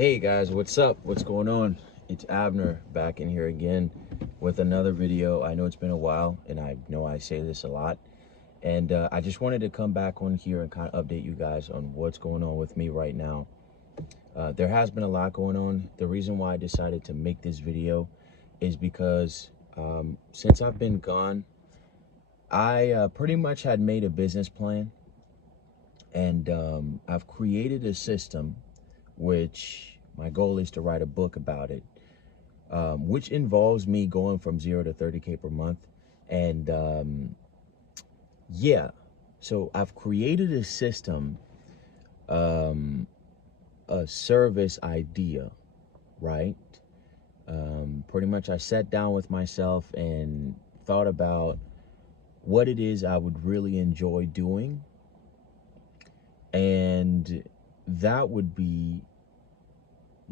Hey guys, what's up? What's going on? It's Abner back in here again with another video. I know it's been a while and I know I say this a lot, and I just wanted to come back on here and kind of update you guys on what's going on with me right now. There has been a lot going on. The reason why I decided to make this video is because since I've been gone, I pretty much had made a business plan, and I've created a system which my goal is to write a book about it, which involves me going from 0 to 30K per month. And yeah, so I've created a system, a service idea, right? Pretty much I sat down with myself and thought about what it is I would really enjoy doing. And that would be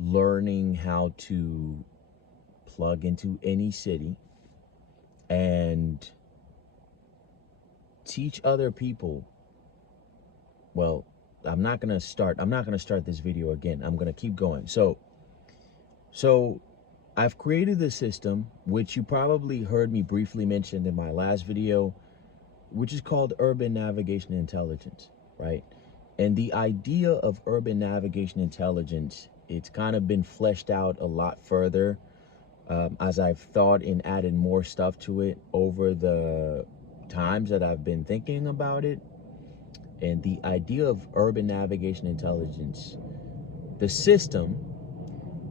learning how to plug into any city and teach other people. Well, I'm not going to start this video again. I'm going to keep going. So I've created the system, which you probably heard me briefly mention in my last video, which is called Urban Navigation Intelligence, right? And the idea of urban navigation intelligence, it's kind of been fleshed out a lot further as I've thought and added more stuff to it over the times that I've been thinking about it. And the idea of urban navigation intelligence, the system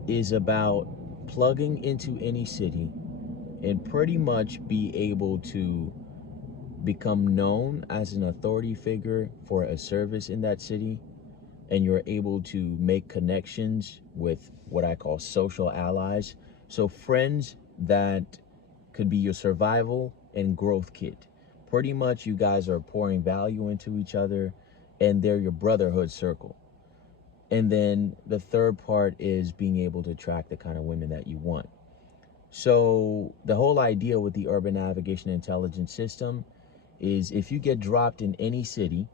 is about plugging into any city and pretty much be able to become known as an authority figure for a service in that city, and you're able to make connections with what I call social allies. So friends that could be your survival and growth kit. Pretty much you guys are pouring value into each other and they're your brotherhood circle. And then the third part is being able to attract the kind of women that you want. So the whole idea with the urban navigation intelligence system is if you get dropped in any city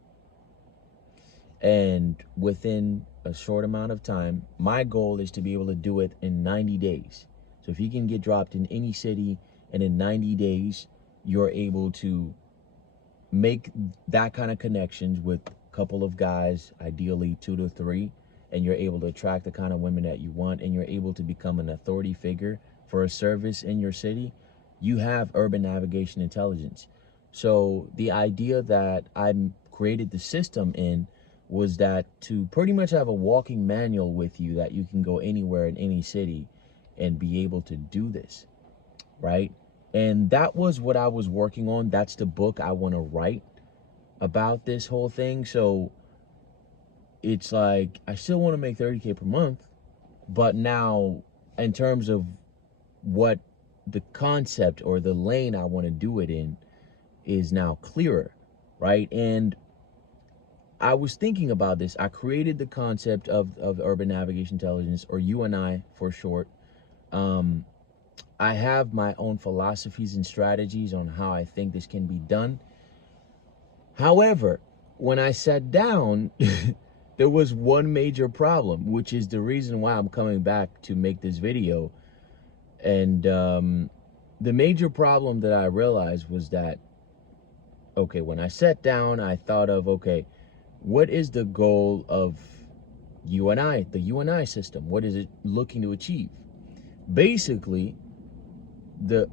and within a short amount of time, my goal is to be able to do it in 90 days. So if you can get dropped in any city and in 90 days, you're able to make that kind of connections with a couple of guys, ideally 2 to 3, and you're able to attract the kind of women that you want, and you're able to become an authority figure for a service in your city, you have urban navigation intelligence. So the idea that I created the system in was that to pretty much have a walking manual with you that you can go anywhere in any city and be able to do this, right? And that was what I was working on. That's the book I want to write about this whole thing. So it's like I still want to make 30K per month, but now in terms of what the concept or the lane I want to do it in is now clearer, right? And I was thinking about this. I created the concept of urban navigation intelligence, or UNI for short. I have my own philosophies and strategies on how I think this can be done. However, when I sat down, there was one major problem, which is the reason why I'm coming back to make this video. And the major problem that I realized was that, okay, when I sat down, I thought of, okay, what is the goal of UNI, the UNI system? What is it looking to achieve? Basically,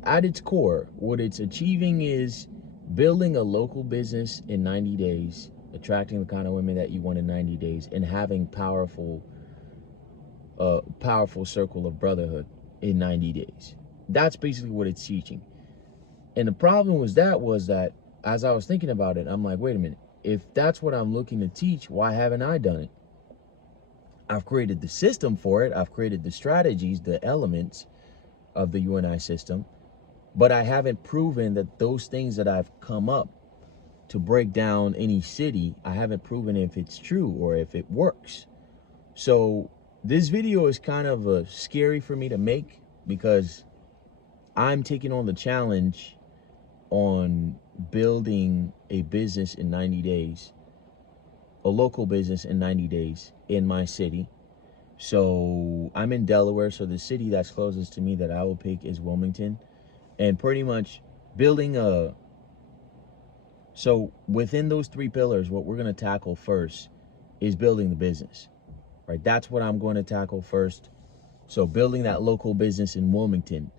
at its core, what it's achieving is building a local business in 90 days, attracting the kind of women that you want in 90 days, and having powerful circle of brotherhood in 90 days. That's basically what it's teaching. And the problem was that as I was thinking about it, I'm like, wait a minute, if that's what I'm looking to teach, why haven't I done it? I've created the system for it. I've created the strategies, the elements of the UNI system, but I haven't proven that those things that I've come up to break down any city, I haven't proven if it's true or if it works. So this video is kind of scary for me to make because I'm taking on the challenge on building a business in 90 days, a local business in 90 days in my city. So I'm in Delaware, so the city that's closest to me that I will pick is Wilmington. And pretty much building a, so within those three pillars, what we're going to tackle first is building the business, right? That's what I'm going to tackle first. So building that local business in Wilmington,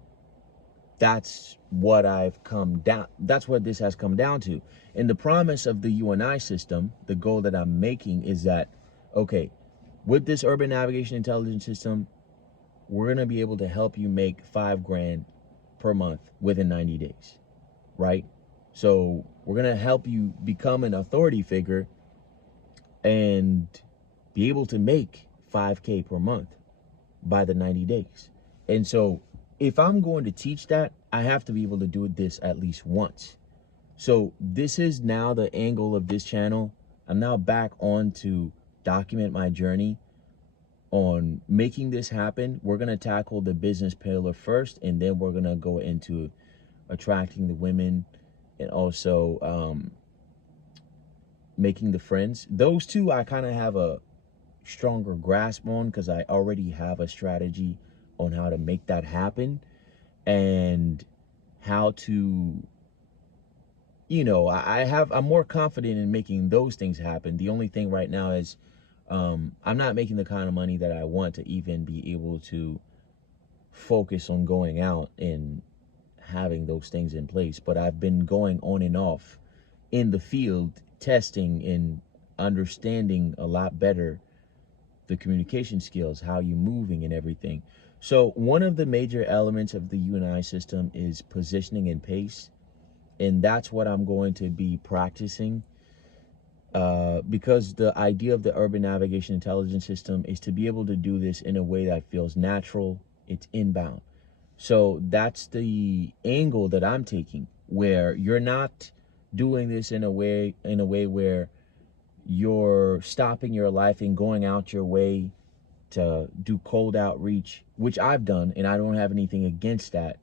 that's what I've come down, that's what this has come down to. And the promise of the UNI system, the goal that I'm making is that, okay, with this urban navigation intelligence system, we're going to be able to help you make $5,000 per month within 90 days, right? So we're going to help you become an authority figure and be able to make 5K per month by the 90 days. And so if I'm going to teach that, I have to be able to do this at least once. So this is now the angle of this channel. I'm now back on to document my journey on making this happen. We're going to tackle the business pillar first, and then we're going to go into attracting the women and also making the friends. Those two I kind of have a stronger grasp on because I already have a strategy on how to make that happen and how to, you know, I'm more confident in making those things happen. The only thing right now is I'm not making the kind of money that I want to even be able to focus on going out and having those things in place. But I've been going on and off in the field, testing and understanding a lot better the communication skills, how you're moving and everything. So one of the major elements of the UNI system is positioning and pace. And that's what I'm going to be practicing because the idea of the urban navigation intelligence system is to be able to do this in a way that feels natural. It's inbound. So that's the angle that I'm taking, where you're not doing this in a way where you're stopping your life and going out your way to do cold outreach, which I've done, and I don't have anything against that.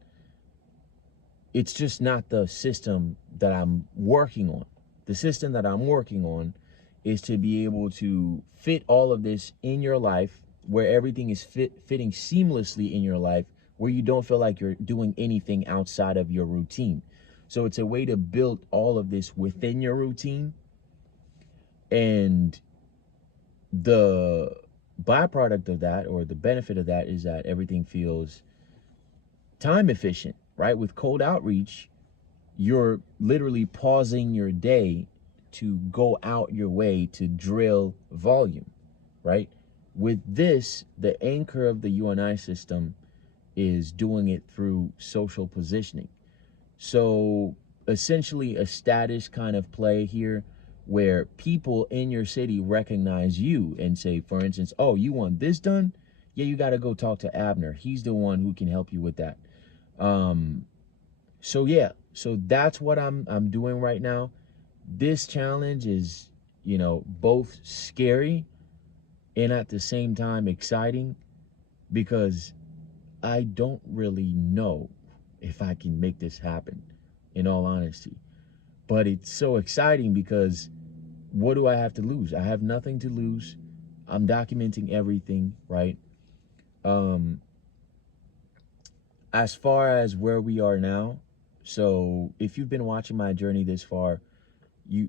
It's just not the system that I'm working on. The system that I'm working on is to be able to fit all of this in your life, where everything is fitting seamlessly in your life, where you don't feel like you're doing anything outside of your routine. So it's a way to build all of this within your routine. And the byproduct of that, or the benefit of that, is that everything feels time efficient, right? With cold outreach, you're literally pausing your day to go out your way to drill volume, right? With this, the anchor of the UNI system is doing it through social positioning. So essentially a status kind of play here, where people in your city recognize you and say, for instance, oh, you want this done? Yeah, you got to go talk to Abner. He's the one who can help you with that. So yeah, so that's what I'm doing right now. This challenge is, you know, both scary and at the same time exciting, because I don't really know if I can make this happen, in all honesty. But it's so exciting because what do I have to lose? I have nothing to lose. I'm documenting everything, right? As far as where we are now, so if you've been watching my journey thus far, you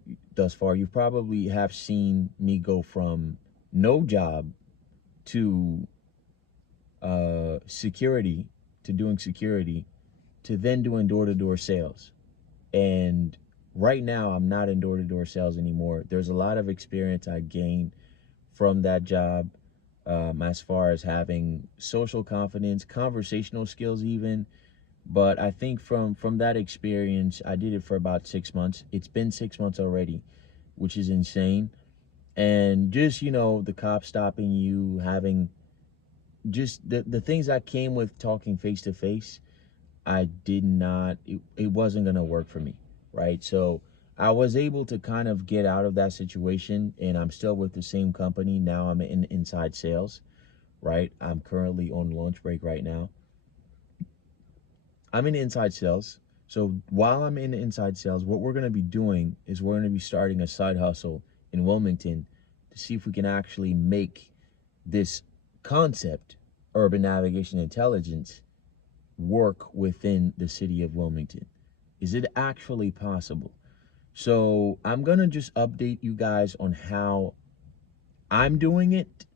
probably have seen me go from no job to security, to doing security, to then doing door-to-door sales. And right now I'm not in door-to-door sales anymore. There's a lot of experience I gained from that job, as far as having social confidence, conversational skills even. But I think from that experience, I did it for about 6 months. It's been 6 months already, which is insane. And just, you know, the cops stopping you, having just the things that came with talking face to face, I did not, it wasn't going to work for me, right? So I was able to kind of get out of that situation, and I'm still with the same company. Now I'm in inside sales, right? I'm currently on lunch break right now. I'm in inside sales. So while I'm in inside sales, what we're going to be doing is we're going to be starting a side hustle in Wilmington to see if we can actually make this concept, urban navigation intelligence, work within the city of Wilmington? Is it actually possible? So I'm going to just update you guys on how I'm doing it,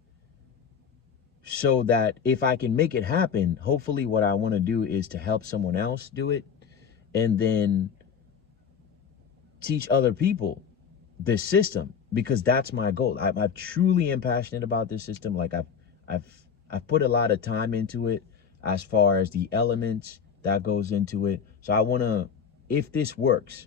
so that if I can make it happen, hopefully what I want to do is to help someone else do it, and then teach other people this system, because that's my goal. I truly am passionate about this system. Like I've I've put a lot of time into it, as far as the elements that goes into it. So I want to, if this works,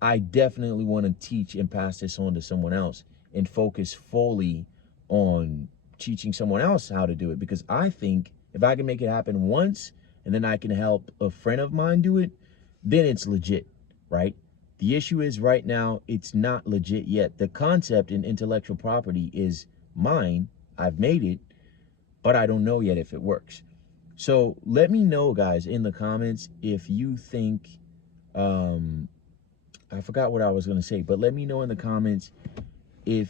I definitely want to teach and pass this on to someone else, and focus fully on teaching someone else how to do it, because I think if I can make it happen once and then I can help a friend of mine do it, then it's legit, right? The issue is right now, it's not legit yet. The concept in intellectual property is mine. I've made it, but I don't know yet if it works. So let me know, guys, in the comments if you think, I forgot what I was going to say, but let me know in the comments if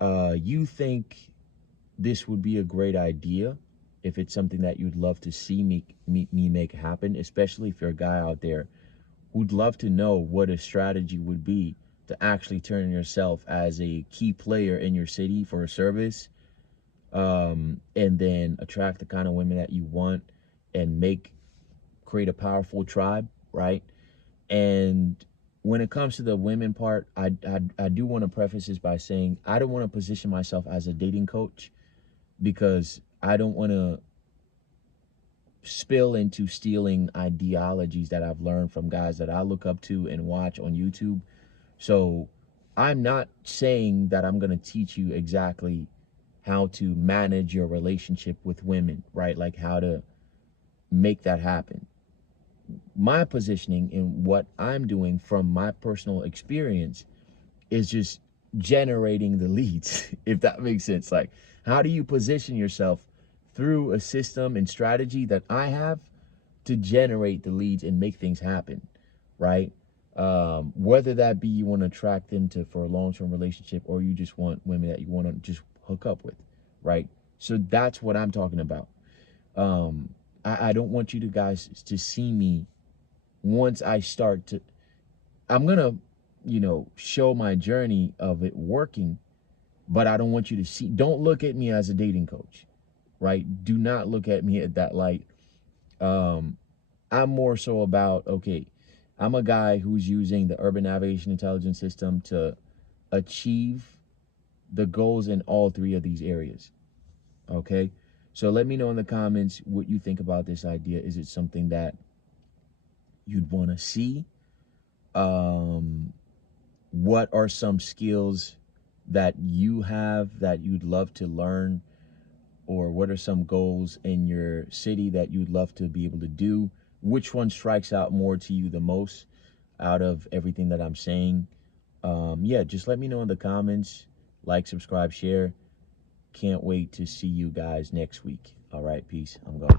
you think this would be a great idea, if it's something that you'd love to see me make happen, especially if you're a guy out there who'd love to know what a strategy would be to actually turn yourself as a key player in your city for a service, and then attract the kind of women that you want, and create a powerful tribe, right? And when it comes to the women part, I do want to preface this by saying I don't want to position myself as a dating coach, because I don't want to spill into stealing ideologies that I've learned from guys that I look up to and watch on YouTube. So I'm not saying that I'm going to teach you exactly how to manage your relationship with women, right? Like how to make that happen. My positioning in what I'm doing from my personal experience is just generating the leads, if that makes sense. Like, how do you position yourself through a system and strategy that I have to generate the leads and make things happen, right? Whether that be you want to attract them for a long-term relationship, or you just want women that you want to just hook up with, right? So that's what I'm talking about. I don't want you guys to see me once I start to, I'm going to, show my journey of it working, but I don't want you to see, don't look at me as a dating coach, right? Do not look at me at that light. I'm more so about, okay, I'm a guy who's using the urban navigation intelligence system to achieve the goals in all three of these areas. Okay. So let me know in the comments what you think about this idea. Is it something that you'd want to see? What are some skills that you have that you'd love to learn? Or what are some goals in your city that you'd love to be able to do? Which one strikes out more to you the most out of everything that I'm saying? Yeah, just let me know in the comments. Like, subscribe, share. Can't wait to see you guys next week. All right, peace. I'm going.